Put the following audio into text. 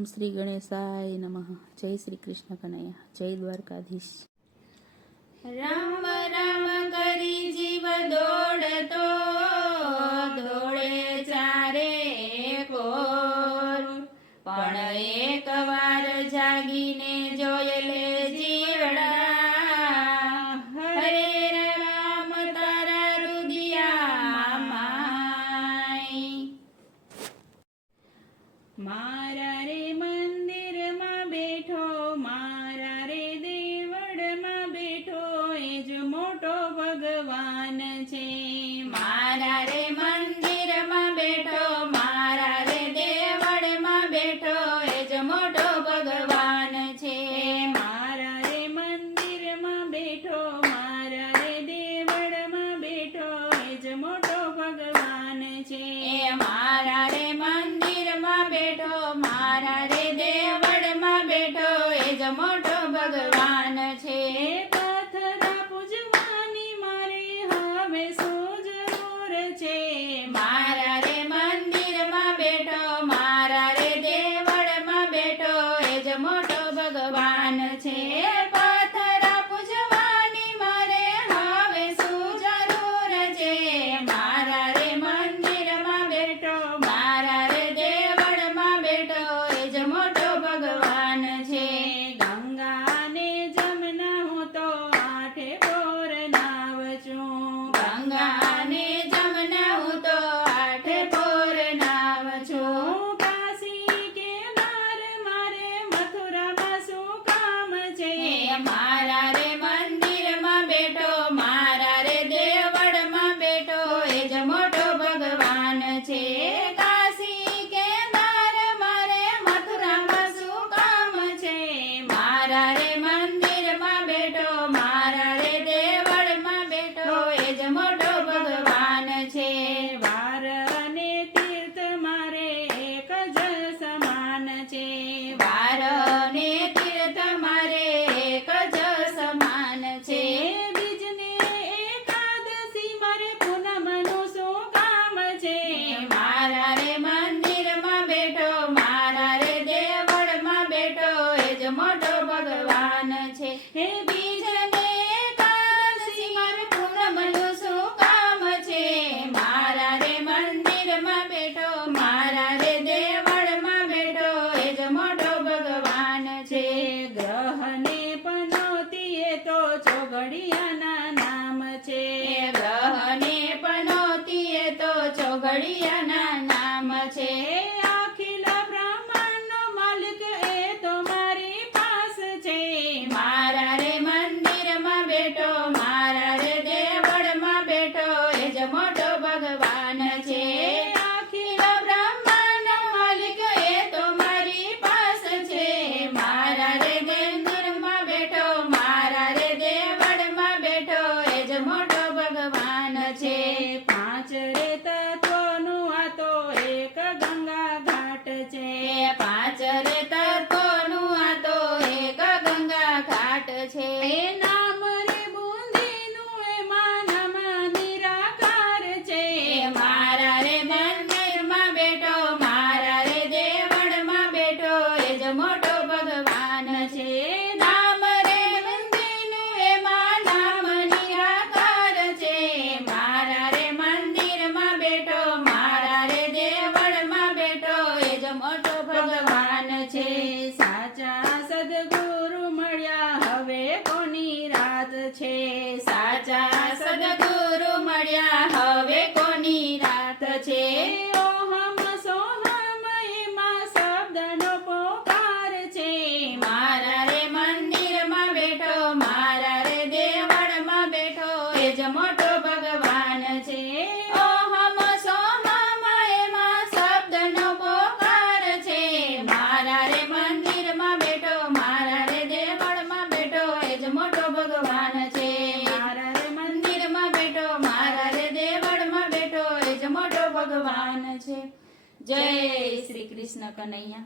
ओम श्री गणेशाय नमः। जय श्री कृष्ण कन्हैया। जय द्वारकाधीश। राम राम करी जीव दौड़तो दौड़े चारे कोर, पण एक वार जागीने जोयले जीवड़ा, हरे राम तारा रुदिया माई। मारा रे मंदिर में बैठो, मारा रे देवड़ में बैठो, एज मोटो भगवान छे। मारा रे मंदिर में बैठो, मारा रे देवड़ में बैठो, एज मोटो भगवान छे। मारा रे मंदिर में बैठो, मारा रे देवड़ में बैठो, एज मोटो भगवान छे। मारा रे मंदिर में बैठो, मारा रे देवड़ में बैठो, एज मोटो भगवान छे। पथरा पूजवानी मारे हवे शू जरूर छे। मारा रे मंदिर में बैठो, मारा रे देवड़ में बैठो, एज मोटो भगवान छे। पथरा पूजवानी मारे हवे शू जरूर छे। मारा रे मंदिर में बैठो, मारा रे देवड़ में बैठो, एज मोटो भगवान छे। गंगा ने जमुना हूँ तो आठे पोर नावचूं, गंगा ने जमुना हूँ तो आठे पोर नावचूं। काशी के बार मारे मथुरा में शू काम छे। मारा रे मंदिर में बैठो, मारा रे देवड़ में बैठो, एज मोटो भगवान छे। काशी के बार मारे मथुरा में शू काम छे। मारा रे मंदिर में बैठो, मारा रे देवड़ में बैठो, एज मोटो भगवान छे। वार ने तीर्थ मारे एक जल समान छे। वार ने तीर्थ मारे एक जल समान छे। बीजने एकादशी मारे पूनमनु शू काम छे। मारा रे मंदिर में बैठो, मारा रे देवड़ में बैठो, एज मोटो भगवान छे। हे बीजने एकादशी मारे पूनमनु शू काम छे। मारा रे मंदिर में बैठो, मारा रे देवड़ में बैठो, एज मोटो भगवान छे। ग्रह ने पनौतीए तो चौघड़ियाना नाम छे। ग्रह ने पनौतीए तो चौघड़ियाना नाम छे। अखिल ब्रह्मांडनो मालिक ए तो मारी पास छे। मारा रे मंदिर में बैठो, मारा रे देवड़ में बैठो, एज मोटो भगवान छे। अखिल ब्रह्मांडनो मालिक ए तो मारी पास छे। मारा रे मंदिर में बैठो, मारा रे देवड़ में बैठो, एज मोटो भगवान छे। पांच रे तत्वोनुं आ तो एक गंगा घाट छे। पांच रे तत्वोनुं आ तो एक गंगा घाट छे। नाम रे बूंदीनुं एमां नाम निराकार छे। मारा रे मंदिर में बैठो, मारा रे देवड़ में बैठो, एज मोटो भगवान छे। नाम रे बूंदीनुं एमां नाम निराकार छे। मारा रे मंदिर में बैठो, मारा रे देवड़ में बैठो, एज मोटो भगवान छे। साचा सद्गुरु मळ्या हवे कोनी रात छे। साचा सद्गुरु मळ्या हवे कोनी रात छे। ओहम सोहम एमां शब्दनो पोकार छे। मारा रे मंदिर में बैठो, मारा रे देवड़ में बैठो, एज मोटो भगवान छे। ओहम सोहम एमां शब्दनो पोकार छे। मारा रे मंदिर में बैठो, मारा रे देवड़ में बैठो, एज मोटो भगवान छे। मारा रे मंदिर में बैठो, मारा रे देवड़ में बैठो, एज मोटो भगवान छे। जय श्री कृष्ण कन्हैया।